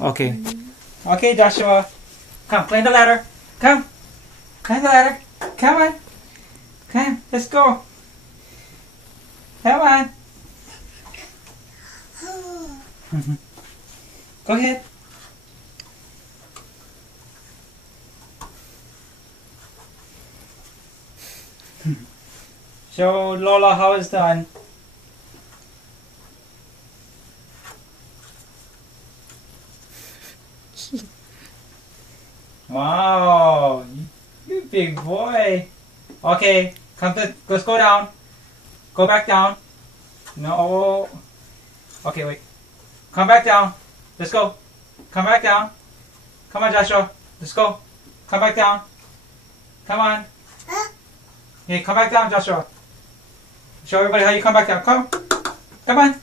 Okay. Okay, Joshua. Come, climb the ladder. Come. Climb the ladder. Come on. Come, let's go. Come on. Go ahead. Show Lola how it's done. Wow, you big boy. Okay, let's go down. Go back down. No. Okay, wait. Come back down. Let's go. Come back down. Come on, Joshua. Let's go. Come back down. Come on. Hey, come back down, Joshua. Show everybody how you come back down. Come. Come on.